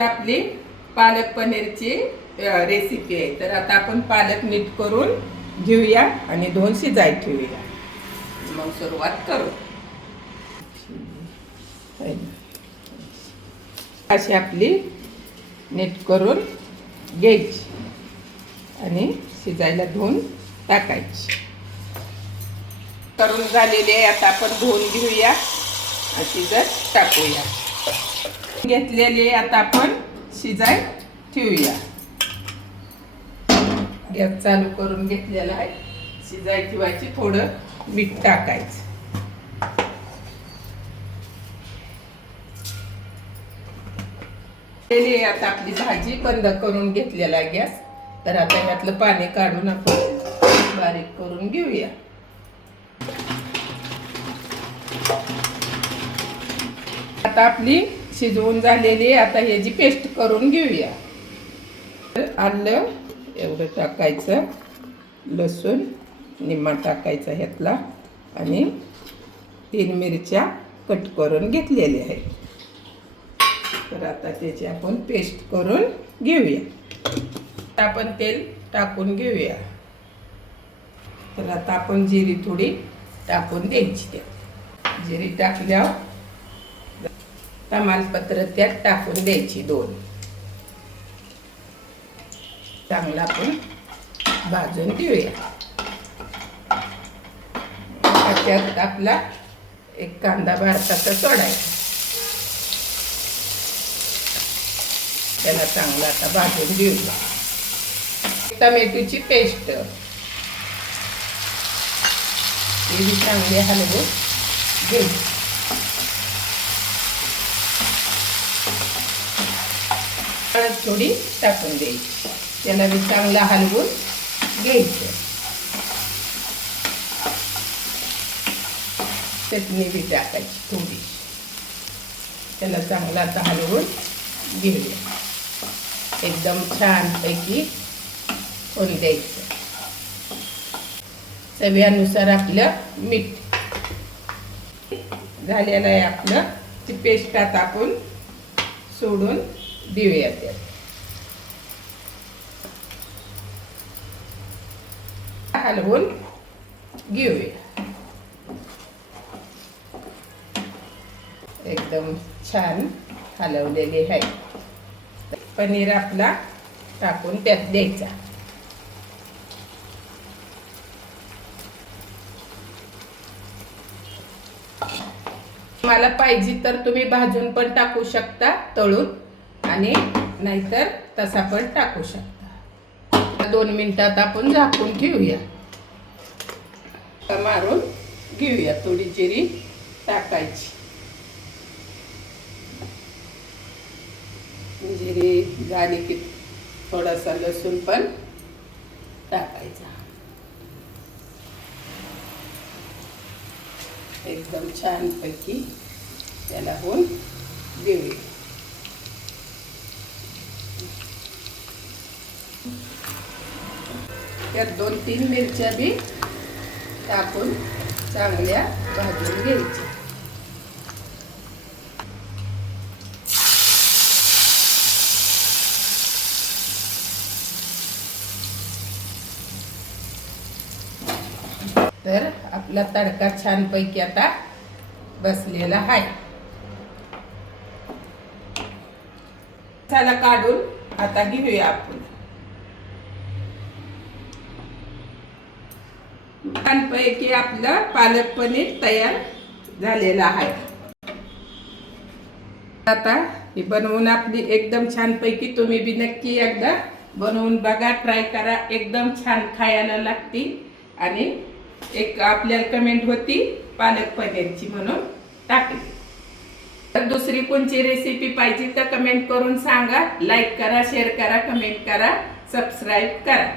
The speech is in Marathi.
आपली पालक पनीरची रेसिपी आहे। तर आता आपण पालक नीट करून घेऊया आणि धुवून शिजाय ठेवूया। मग सुरुवात करू। अशी आपली नीट करून घ्यायची आणि शिजायला धुवून टाकायची। करून झालेली आहे, आता आपण धुवून घेऊया आणि शिजत टाकूया। घेतलेली आता आपण शिजाय ठेवूया। गॅस चालू करून घेतलेला आहे, शिजाय ठेवायची। थोडं मीठ टाकायचं। आता आपली भाजी बंद करून घेतलेला आहे गॅस। तर आता यातलं पाणी काढून आपण बारीक करून घेऊया। आता आपली शिजवून झालेली, आता ह्याची पेस्ट करून घेऊया। आलं एवढं टाकायचं, लसूण निम्मा टाकायचा ह्यातला आणि 3 मिरच्या कट करून घेतलेल्या आहेत। तर आता त्याची आपण पेस्ट करून घेऊया। आपण तेल टाकून घेऊया। तर आता आपण जिरी थोडी टाकून द्यायची। त्यात जिरी टाकल्यावर तमालपत्र त्यात टाकून द्यायची 2। चांगला आपण भाजून घेऊया। त्यात आपला एक कांदा भारताचा सोडायचा, त्याला चांगला आता भाजून घेऊया। टोमॅटोची पेस्ट ही चांगली हलवून घ्यायची। हळद थोडी टाकून द्यायची, त्याला बी चांगला हलवून घ्यायचं। चटणी बी टाकायची थोडी, त्याला चांगला आता हलवून घेऊया। एकदम छान पैकी होऊन द्यायचं। चवीनुसार आपलं मीठ झालेलं आहे। आपलं ती पेस्ट आता आपण सोडून देऊया त्यात। हलवून घेऊया। एकदम छान हलवलेली आहे। पनीर आपला टाकून त्यात द्यायचा। मला पाहिजे तर तुम्ही भाजून पण टाकू शकता, तळून, आणि नाहीतर तसा पण टाकू शकता। 2 मिनिटात आपण झाकून ठेवूया। मारून घेऊया। थोडी जिरी टाकायची, जिरी झाली की थोडासा लसूण पण टाकायचा। एकदम छान पैकी त्याला होऊन देऊया। त्यात 2-3 मिरच्या बी टाकून चांगल्या भाजून घ्यायच्या। तर आपला तडका छान पैकी आता बसलेला आहे। मसाला काढून आता घेऊया आपण। छान पैकी आपलं पालक पनीर तयार झालेला आहे। आता हे बनवून आपली एकदम छान पैकी, तुम्ही बी नक्की एकदा बनवून बघा, ट्राय करा। एकदम छान खायला लागते। आणि एक आपल्याला कमेंट होती पालक पनीरची, म्हणून टाकली। तर दुसरी कोणची रेसिपी पाहिजे तर कमेंट करून सांगा। लाईक करा, शेअर करा, कमेंट करा, सबस्क्राईब करा।